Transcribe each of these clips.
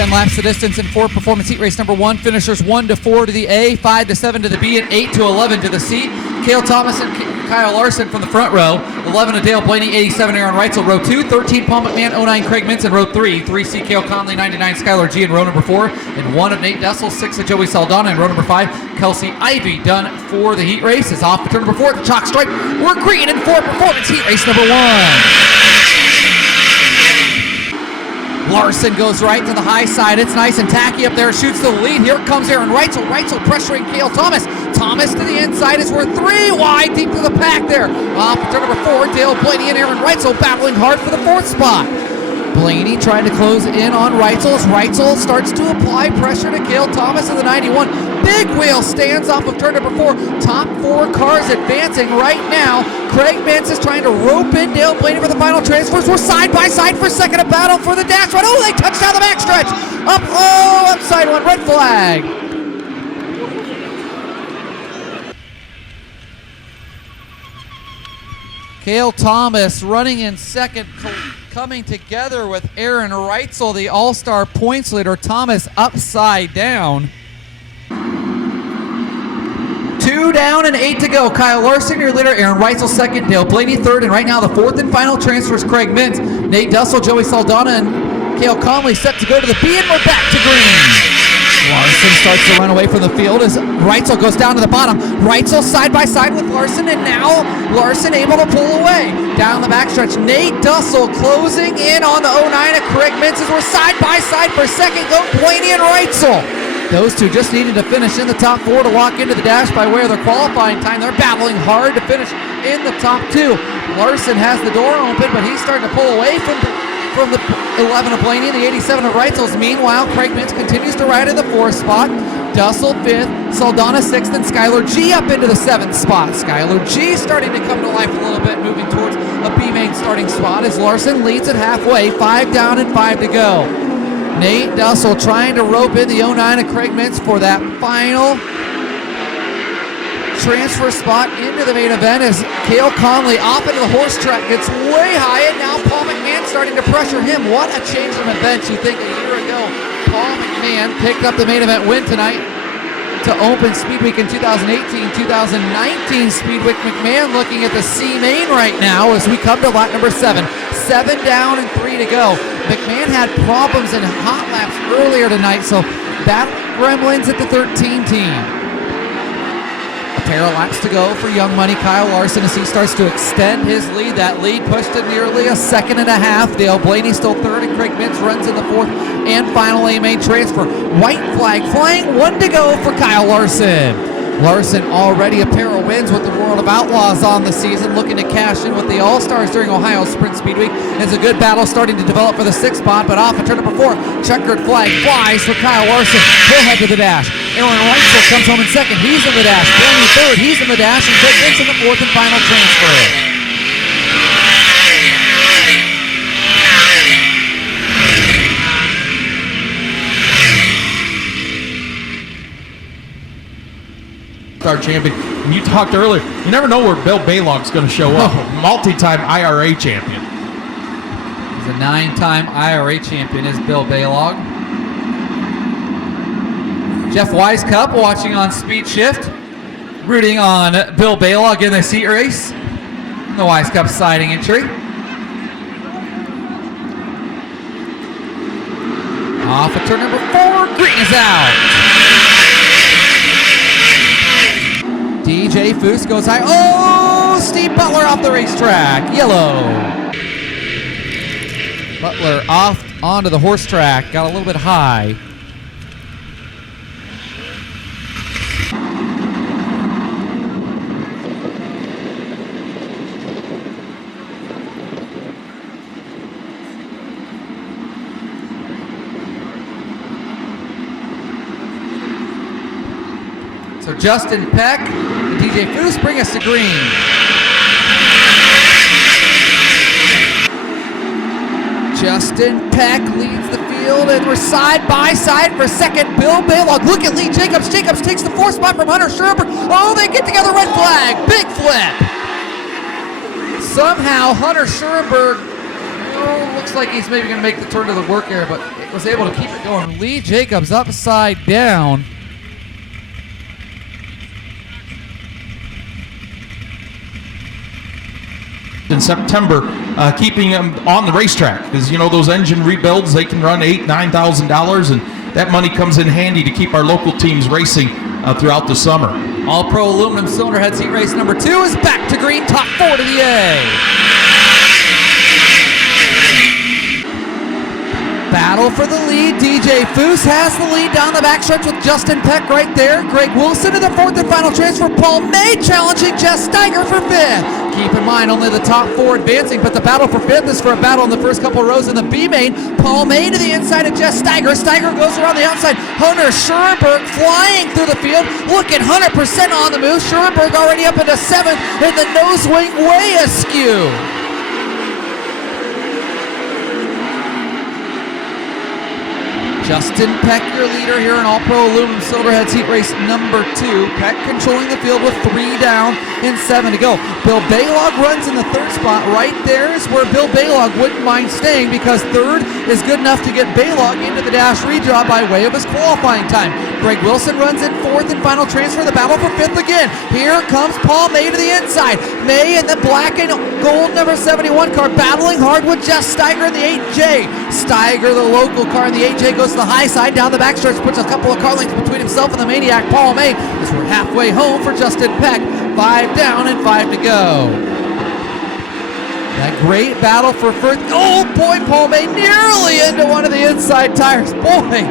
10 laps the distance in Ford Performance Heat Race number 1. Finishers 1 to 4 to the A, 5 to 7 to the B, and 8 to 11 to the C. Cale Thomas and Kyle Larson from the front row. 11 to Dale Blaney, 87 Aaron Reitzel, row 2. 13 Paul McMahon, 09 Craig Mintz in row 3. 3C Cale Conley, 99 Skylar G in row number 4. And 1 of Nate Dessel, 6 of Joey Saldana in row number 5. Kelsey Ivy done for the heat race. Is off to turn number 4 at the chalk stripe. We're green in Ford Performance Heat Race number 1. Larson goes right to the high side. It's nice and tacky up there. Shoots the lead. Here comes Aaron Reitzel. Reitzel pressuring Cale Thomas. Thomas to the inside is worth 3 wide deep to the pack there. Off to turn number 4. Dale Blaney and Aaron Reitzel battling hard for the 4th spot. Blaney trying to close in on Reitzel as Reitzel starts to apply pressure to Cale Thomas in the 91. Big wheel stands off of turn number 4. Top 4 cars advancing right now. Craig Mintz is trying to rope in Dale Blaney for the final transfers. We're side by side for second of battle for the dash run. Oh, they touched down the backstretch. Upside one, red flag. Cale Thomas running in second, coming together with Aaron Reitzel, the all-star points leader. Thomas upside down. 2 down and 8 to go. Kyle Larson, your leader. Aaron Reitzel second. Dale Blaney third. And right now the 4th and final transfer is Craig Mintz. Nate Dessel, Joey Saldana, and Cale Conley set to go to the B, and we're back to green. Larson starts to run away from the field as Reitzel goes down to the bottom. Reitzel side by side with Larson, and now Larson able to pull away. Down the backstretch, Nate Dessel closing in on the 09 of Craig Mintz as we're side by side for second. Go Blaney and Reitzel. Those two just needed to finish in the top 4 to walk into the dash by way of their qualifying time. They're battling hard to finish in the top 2. Larson has the door open, but he's starting to pull away from the 11 of Blaney and the 87 of Reitzel's. Meanwhile, Craig Mintz continues to ride in the 4th spot. Dessel 5th, Saldana 6th, and Skylar G up into the 7th spot. Skylar G starting to come to life a little bit, moving towards a B-main starting spot as Larson leads at halfway. 5 down and 5 to go. Nate Dessel trying to rope in the 09 of Craig Mintz for that final transfer spot into the main event as Cale Conley off into the horse track gets way high, and now Paul McMahon starting to pressure him. What a change of events. You think a year ago Paul McMahon picked up the main event win tonight to open Speed Week in 2018-2019 Speed Week. McMahon looking at the C main right now as we come to lap number 7. 7 down and 3 to go. McMahon had problems in hot laps earlier tonight, so battle gremlins at the 13 team. A pair of laps to go for Young Money Kyle Larson as he starts to extend his lead. That lead pushed to nearly a 1.5 seconds. Dale Blaney still 3rd, and Craig Mintz runs in the 4th and final A-main transfer. White flag flying, 1 to go for Kyle Larson. Larson already a pair of wins with the World of Outlaws on the season, looking to cash in with the All-Stars during Ohio Sprint Speed Week. It's a good battle starting to develop for the 6th spot, but off at turn number 4, checkered flag flies for Kyle Larson. He'll head to the dash. Aaron Reitzel comes home in 2nd. He's in the dash. Blaney 3rd. He's in the dash, and Craig Mintz in the 4th and final transfer. Our champion. And you talked earlier, you never know where Bill Baylog's going to show up. Multi-time IRA champion. He's a 9-time IRA champion, is Bill Baylog. Jeff Wisecup watching on Speed Shift, rooting on Bill Baylog in the seat race. The Wisecup siding entry. Off at turn number 4, green is out. DJ Foose goes high. Oh, Steve Butler off the racetrack. Yellow. Butler off onto the horse track. Got a little bit high. So Justin Peck and DJ Foose bring us to green. Justin Peck leads the field, and we're side by side for second. Bill Baylog. Look at Lee Jacobs. Jacobs takes the 4th spot from Hunter Scherber. Oh, they get together. Red flag. Big flip. Somehow Hunter Scherber looks like he's maybe going to make the turn to the work area, but Knight was able to keep it going. Lee Jacobs upside down. In September, keeping them on the racetrack, because you know those engine rebuilds, they can run $8,000–9,000, and that money comes in handy to keep our local teams racing throughout the summer. All-Pro Aluminum Cylinder Heads Heat Race number 2 is back to green, top 4 to the A. Battle for the lead. DJ Foose has the lead down the backstretch with Justin Peck right there. Greg Wilson in the 4th and final transfer. Paul May challenging Jess Steiger for 5th. Keep in mind, only the top 4 advancing, but the battle for 5th is for a battle in the first couple rows in the B main. Paul May to the inside of Jess Steiger. Steiger goes around the outside. Hunter Schurenberg flying through the field, looking 100% on the move. Schurenberg already up into 7th, and the nose wing way askew. Justin Peck, your leader here in All-Pro Aluminum Cylinder Heads Heat Race number 2. Peck controlling the field with 3 down and 7 to go. Bill Baylog runs in the 3rd spot. Right there is where Bill Baylog wouldn't mind staying, because 3rd is good enough to get Baylog into the dash redraw by way of his qualifying time. Greg Wilson runs in 4th and final transfer. The battle for 5th again. Here comes Paul May to the inside. May in the black and gold number 71 car battling hard with Jess Steiger in the 8J. Steiger, the local car in the 8J, goes to the high side down the backstretch, puts a couple of car lengths between himself and the maniac Paul May, as we're halfway home for Justin Peck. 5 down and 5 to go. That great battle for first. Oh boy, Paul May nearly into one of the inside tires. Boy,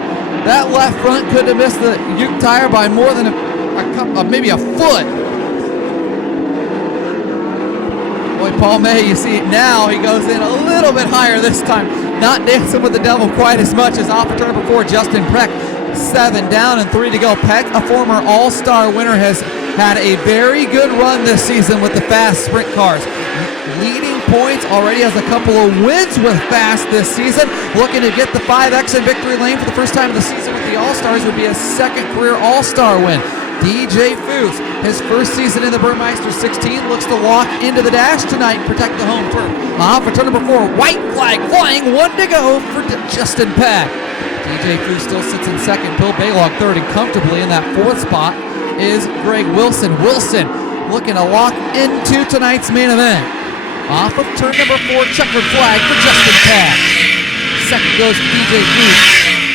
that left front could have missed the Uke tire by more than maybe a foot. Boy, Paul May, you see now he goes in a little bit higher this time. Not dancing with the devil quite as much as off of turn number 4, Justin Peck. 7 down and 3 to go. Peck, a former all-star winner, has had a very good run this season with the fast sprint cars. Leading points, already has a couple of wins with fast this season. Looking to get the 5X in victory lane for the first time of the season with the All-Stars, would be a 2nd career All-Star win. DJ Foose, his 1st season in the Burmeister 16, looks to lock into the dash tonight and protect the home turf. Off for turn number 4, white flag flying, 1 to go for Justin Peck. DJ Foose still sits in 2nd, Bill Baylog 3rd, and comfortably in that 4th spot is Greg Wilson. Wilson looking to lock into tonight's main event. Off of turn number 4, checkered flag for Justin Peck. 2nd goes to DJ Foose,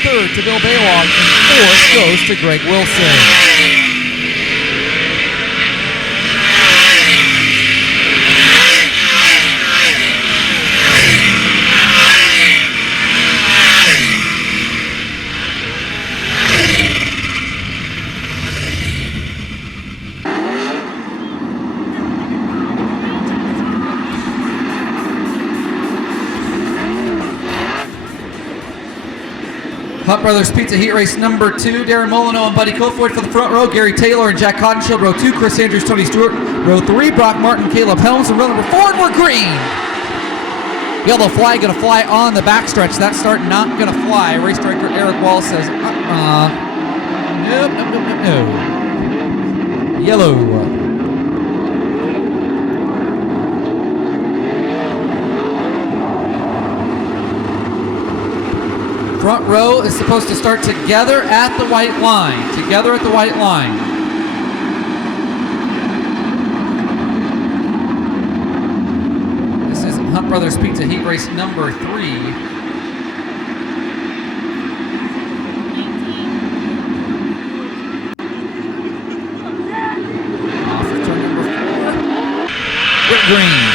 3rd to Bill Baylog, and 4th goes to Greg Wilson. Hunt Brothers Pizza Heat Race number 2. Darren Molyneux and Buddy Kofoid for the front row. Gary Taylor and Jack Cottinshield, row 2. Chris Andrews, Tony Stewart, row 3. Brock Martin, Caleb Helms, and row number 4. And we're green. Yellow flag going to fly on the backstretch. That start not going to fly. Race director Eric Wall says, no. Yellow. Front row is supposed to start together at the white line. Together at the white line. This is Hunt Brothers Pizza Heat Race number 3. Off of turn number 4. With green.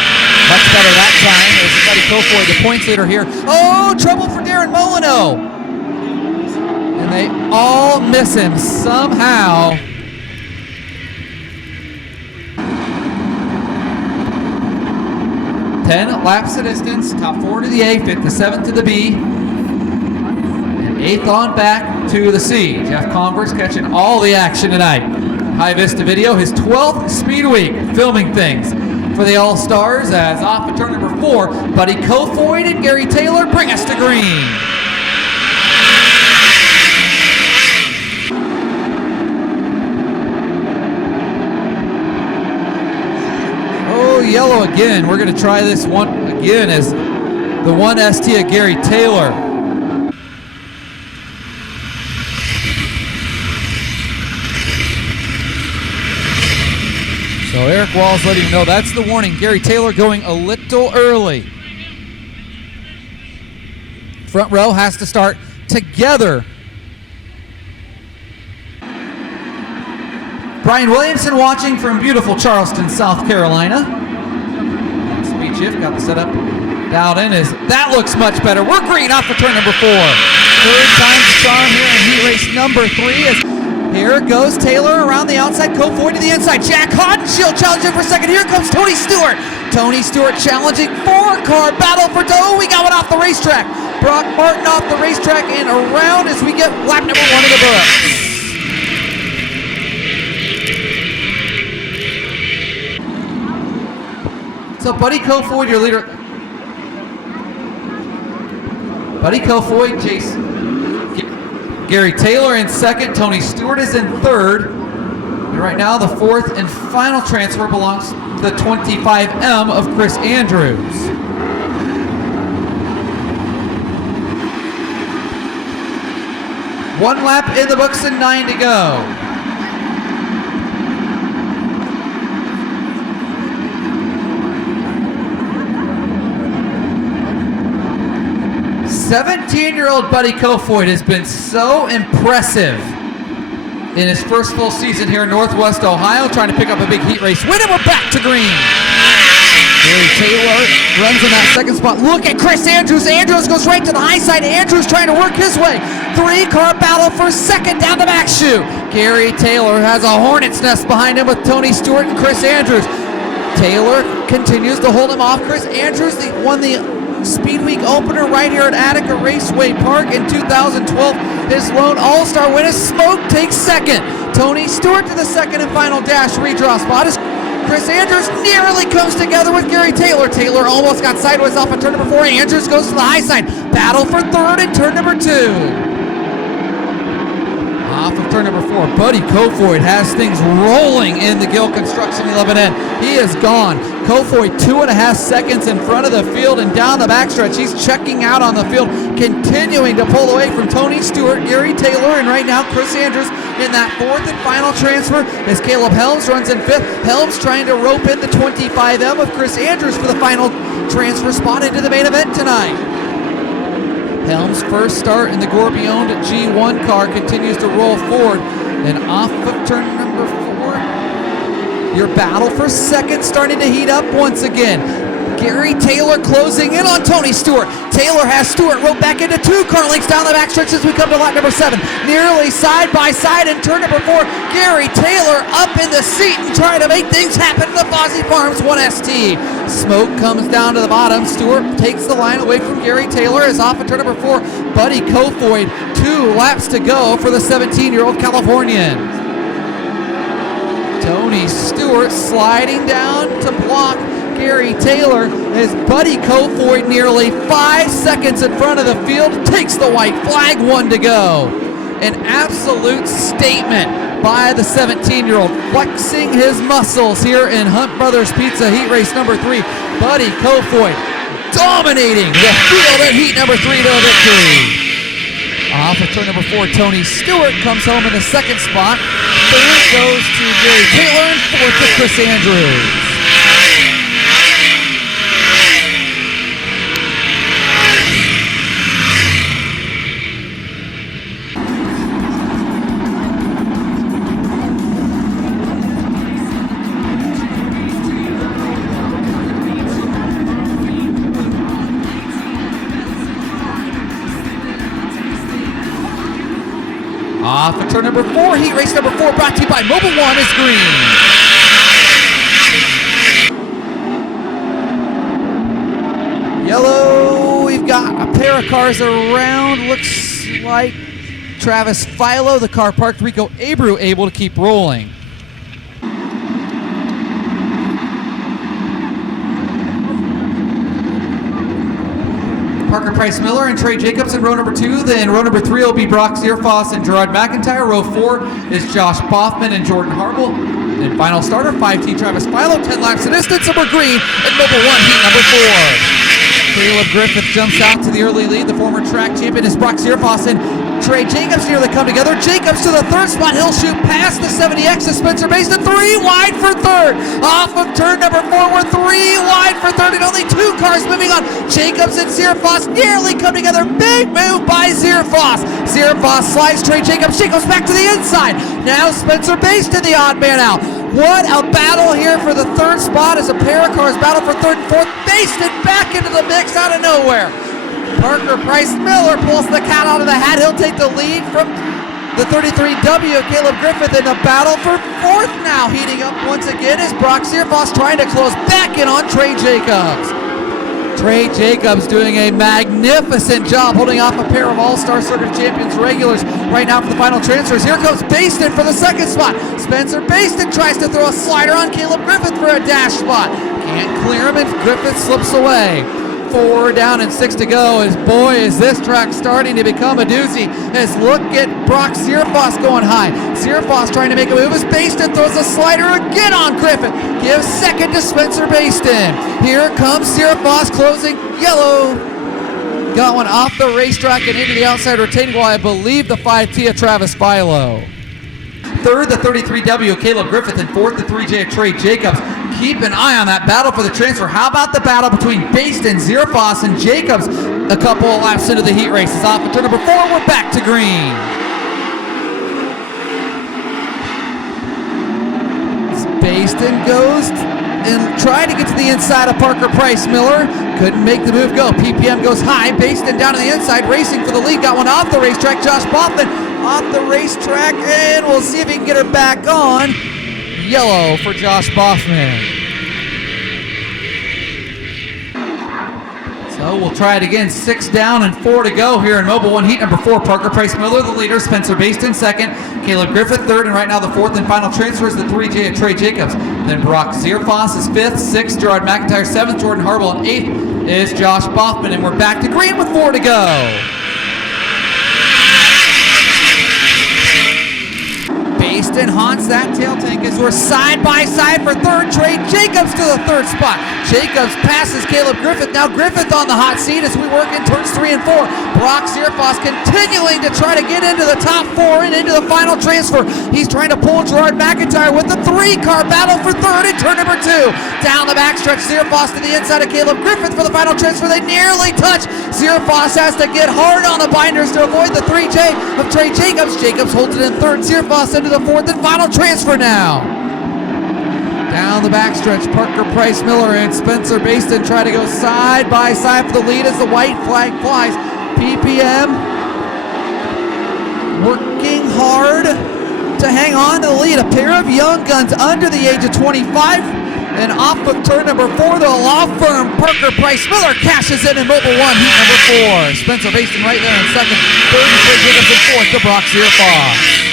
Much better that time. There's Buddy Kofoid, the points leader here. Oh, trouble for Darren Molyneux. And they all miss him somehow. Ten laps of distance. Top 4 to the A, 5th to 7th to the B. And 8th on back to the C. Jeff Converse catching all the action tonight. High Vista Video, his 12th Speed Week, filming things for the All-Stars, as off of turn number 4, Buddy Kofoid and Gary Taylor bring us to green. Oh, yellow again. We're going to try this one again as the 1 ST of Gary Taylor. So Eric Walls letting you know that's the warning. Gary Taylor going a little early. Front row has to start together. Brian Williamson watching from beautiful Charleston, South Carolina. Speed shift, got the setup dialed in. That looks much better. We're green off of turn number 4. Third time's the charm here in heat race number 3. Here goes Taylor around the outside, Kofoid to the inside. Jack Hodenshield challenging for second. Here comes Tony Stewart. Tony Stewart challenging 4-car battle for we got one off the racetrack. Brock Martin off the racetrack and around as we get lap number 1 in the books. So Buddy Kofoid, your leader. Buddy Kofoid, Jason. Gary Taylor in second. Tony Stewart is in third. And right now the fourth and final transfer belongs to the 25M of Chris Andrews. One lap in the books and 9 to go. "17-year-old Buddy Kofoid has been so impressive in his first full season here in Northwest Ohio, trying to pick up a big heat race win, and we're back to green." Gary Taylor runs in that second spot. Look at Chris Andrews. Andrews goes right to the high side. Andrews trying to work his way. 3-car battle for second down the back chute. Gary Taylor has a hornet's nest behind him with Tony Stewart and Chris Andrews. Taylor continues to hold him off. Chris Andrews won the Speed Week opener right here at Attica Raceway Park in 2012. His lone all-star win. Smoke takes second. Tony Stewart to the second and final dash redraw spot as Chris Andrews nearly comes together with Gary Taylor. Taylor almost got sideways off of turn number 4. Andrews goes to the high side. Battle for third in turn number 2. Off of turn number 4, Buddy Kofoid has things rolling in the Gill Construction 11N. He is gone. Kofoid 2.5 seconds in front of the field and down the backstretch. He's checking out on the field, continuing to pull away from Tony Stewart, Gary Taylor, and right now Chris Andrews in that fourth and final transfer as Caleb Helms runs in fifth. Helms trying to rope in the 25M of Chris Andrews for the final transfer spot into the main event tonight. Helms' first start in the Gorby-owned G1 car continues to roll forward, and off of turn number 4, your battle for second starting to heat up once again. Gary Taylor closing in on Tony Stewart. Taylor has Stewart roped back into 2-car lengths down the backstretch as we come to lap number 7. Nearly side by side in turn number 4. Gary Taylor up in the seat and trying to make things happen in the Fozzie Farms 1ST. Smoke comes down to the bottom. Stewart takes the line away from Gary Taylor as off of turn number 4. Buddy Kofoid, 2 laps to go for the 17-year-old Californian. Tony Stewart sliding down to block Gary Taylor as Buddy Kofoid nearly 5 seconds in front of the field takes the white flag. 1 to go. An absolute statement by the 17-year-old, flexing his muscles here in Hunt Brothers Pizza heat race number 3. Buddy Kofoid dominating the field at heat number 3 to a victory. Off of turn number 4, Tony Stewart comes home in the second spot. Third goes to Gary Taylor and fourth to Chris Andrews. Off of turn number 4, heat race number 4, brought to you by Mobile One is green. Yellow, we've got a pair of cars around. Looks like Travis Philo, the car parked. Rico Abreu able to keep rolling. Parker Price Miller and Trey Jacobs in row number 2. Then row number 3 will be Brock Zierfoss and Gerard McIntyre. Row 4 is Josh Boffman and Jordan Harble. And final starter, 5T Travis Philo, 10 laps of distance, and we're green at Mobile One, heat number 4. Caleb Griffith jumps out to the early lead. The former track champion is Brock Zierfoss, and Trey Jacobs nearly come together. Jacobs to the third spot. He'll shoot past the 70X to Spencer Basin. 3 wide for third. Off of turn number 4. We're 3 wide for third and only 2 cars moving on. Jacobs and Zierfoss nearly come together. Big move by Zierfoss. Zierfoss slides Trey Jacobs. Jacobs back to the inside. Now Spencer Basin, the odd man out. What a battle here for the third spot as a pair of cars battle for third and fourth. Basin back into the mix out of nowhere. Parker Price Miller pulls the cat out of the hat. He'll take the lead from the 33W. Caleb Griffith in the battle for fourth now. Heating up once again is Brock Zierfoss trying to close back in on Trey Jacobs. Trey Jacobs doing a magnificent job holding off a pair of All-Star Circuit Champions regulars right now for the final transfers. Here comes Basin for the second spot. Spencer Basin tries to throw a slider on Caleb Griffith for a dash spot. Can't clear him and Griffith slips away. 4 down and 6 to go. As boy, is this track starting to become a doozy. As look at Brock Zierfoss going high. Zierfoss trying to make a move as Basin throws a slider again on Griffith. Gives second to Spencer Basin. Here comes Zierfoss closing yellow. Got one off the racetrack and into the outside retaining wall. I believe the 5T of Travis Philo. Third, the 33W, Caleb Griffith, and fourth, the 3J of Trey Jacobs. Keep an eye on that battle for the transfer. How about the battle between Basin, Zierfoss, and Jacobs a couple of laps into the heat races? Off of turn number 4, we're back to green. Basin goes and tried to get to the inside of Parker Price Miller. Couldn't make the move go. PPM goes high. Basin down to the inside, racing for the lead. Got one off the racetrack. Josh Boffman off the racetrack, and we'll see if he can get her back on. Yellow for Josh Boffman. So we'll try it again. 6 down and 4 to go here in Mobile 1 heat number 4. Parker Price Miller, the leader. Spencer Basin, second. Caleb Griffith, third. And right now the fourth and final transfer is the 3J of Trey Jacobs. Then Brock Zierfoss is fifth. Sixth, Gerard McIntyre. Seventh, Jordan Harbaugh. And eighth is Josh Boffman. And we're back to green with 4 to go. Basin haunts that tail tank as we're side by side for third. Trey Jacobs to the third spot. Jacobs passes Caleb Griffith. Now Griffith on the hot seat as we work in turns 3 and 4. Brock Zierfoss continuing to try to get into the top 4 and into the final transfer. He's trying to pull Gerard McIntyre with the 3-car battle for third in turn number 2. Down the backstretch, Zierfoss to the inside of Caleb Griffith for the final transfer. They nearly touch. Zierfoss has to get hard on the binders to avoid the 3J of Trey Jacobs. Jacobs holds it in third. Zierfoss into the fourth and final transfer now. Down the backstretch, Parker Price Miller and Spencer Basin try to go side by side for the lead as the white flag flies. PPM working hard to hang on to the lead. A pair of young guns under the age of 25. And off of turn number 4, the law firm Parker Price Miller cashes in Mobile 1 heat number 4. Spencer Basin right there in second. Third, Trey Jacobs in fourth to Brock Zierfoss.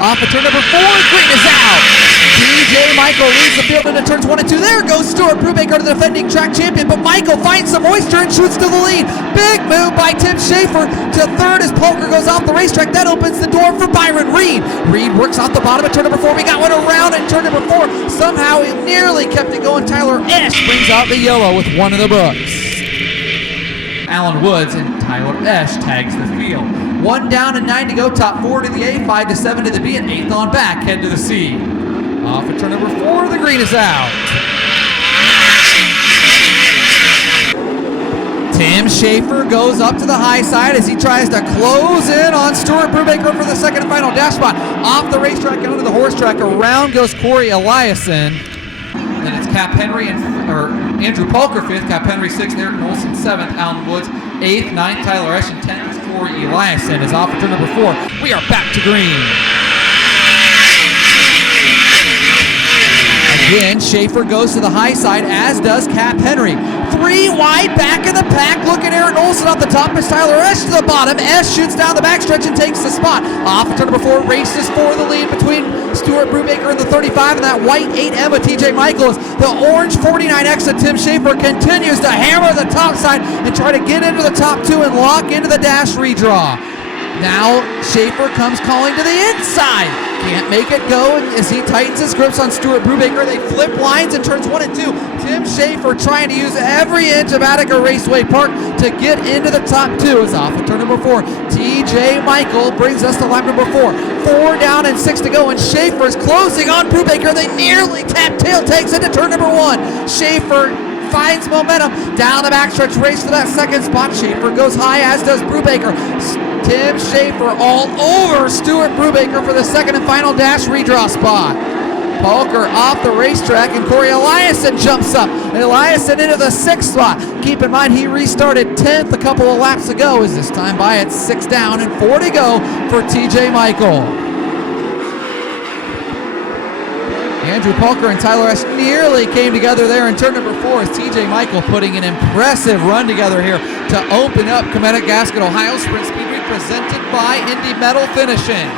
Off of turn number 4, green is out. DJ Michael leads the field into turns 1 and 2. There goes Stuart Brubaker, the defending track champion, but Michael finds some moisture and shoots to the lead. Big move by Tim Schaefer to third as Polker goes off the racetrack. That opens the door for Byron Reed. Reed works off the bottom of turn number 4. We got one around in turn number 4. Somehow he nearly kept it going. Tyler Esch brings out the yellow with one in the books. Alan Woods and Tyler Esch tags the field. 1 down and 9 to go. Top 4 to the A, 5 to 7 to the B, and 8th on back. Head to the C. Off at turn number 4, the green is out. Tim Schaefer goes up to the high side as he tries to close in on Stuart Brubaker for the second and final dash spot. Off the racetrack onto the horse track. Around goes Corey Eliason. Then it's Cap Henry and Andrew Polker 5th, Cap Henry 6th, Eric Olson 7th, Alan Woods 8th, 9th, Tyler Esch, and 10th is Corey Eliason. Is off at turn number 4. We are back to green. Again, Schaefer goes to the high side, as does Cap Henry. 3 wide back of the pack. Look at Aaron Olson off the top as Tyler Esch to the bottom. Esch shoots down the backstretch and takes the spot. Off at turn number 4, races for the lead between Stuart Stuart Brubaker in the 35, and that white 8M of TJ Michaels. The orange 49X of Tim Schaefer continues to hammer the top side and try to get into the top 2 and lock into the dash redraw. Now Schaefer comes calling to the inside. Can't make it go as he tightens his grips on Stuart Brubaker. They flip lines in turns 1 and 2. Tim Schaefer trying to use every inch of Attica Raceway Park to get into the top 2. It's off of turn number 4. TJ Michael brings us to lap number 4. 4 down and 6 to go, and Schaefer is closing on Brubaker. They nearly tap tail takes into turn number 1. Schaefer finds momentum down the backstretch, race for that second spot. Schaefer goes high, as does Brubaker. Tim Schaefer all over Stuart Brubaker for the second and final dash redraw spot. Polker off the racetrack, and Corey Eliason jumps up. Eliason into the 6th spot. Keep in mind he restarted 10th a couple of laps ago, as this time by it's 6 down and 4 to go for TJ Michael. Andrew Polker and Tyler S. nearly came together there in turn number 4 as TJ Michael putting an impressive run together here to open up Cometic Gasket Ohio Sprint Speedway, presented by Indy Metal Finishing.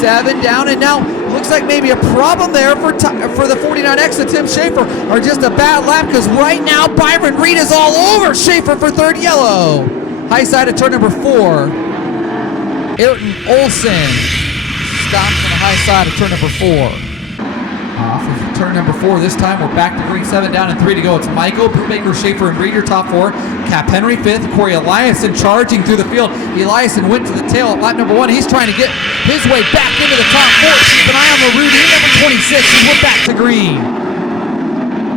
7 down, and now looks like maybe a problem there for the 49X of Tim Schaefer, or just a bad lap, because right now Byron Reed is all over Schaefer for 3rd yellow. High side of turn number 4. Ayrton Olson stops on the high side of turn number 4. Off of turn number 4 this time, we're back to green. 7 down and 3 to go. It's Michael, Brubaker, Schaefer, and Reeder top 4. Cap Henry 5th. Corey Eliason charging through the field. Eliason went to the tail at lap number 1. He's trying to get his way back into the top 4. Keep an eye on the Rudy, number 26, and we're back to green.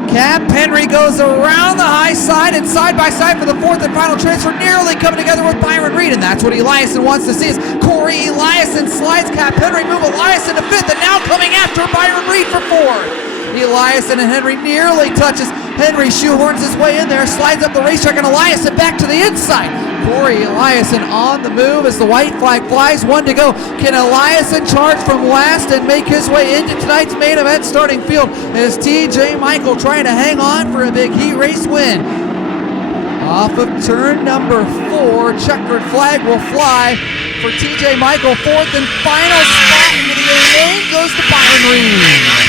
Cap Henry goes around the high side and side by side for the 4th and final transfer, nearly coming together with Byron Reed, and that's what Eliason wants to see. Is Corey Eliason slides Cap Henry, move Eliason to 5th, and now coming after Byron Reed for 4th. Eliason and Henry nearly touches. Henry shoehorns his way in there, slides up the racetrack, and Eliason back to the inside. Corey Eliason on the move as the white flag flies. 1 to go. Can Eliason charge from last and make his way into tonight's main event starting field as TJ Michael trying to hang on for a big heat race win? Off of turn number 4, checkered flag will fly for TJ Michael. 4th and final spot into the lane goes to Byron Reed.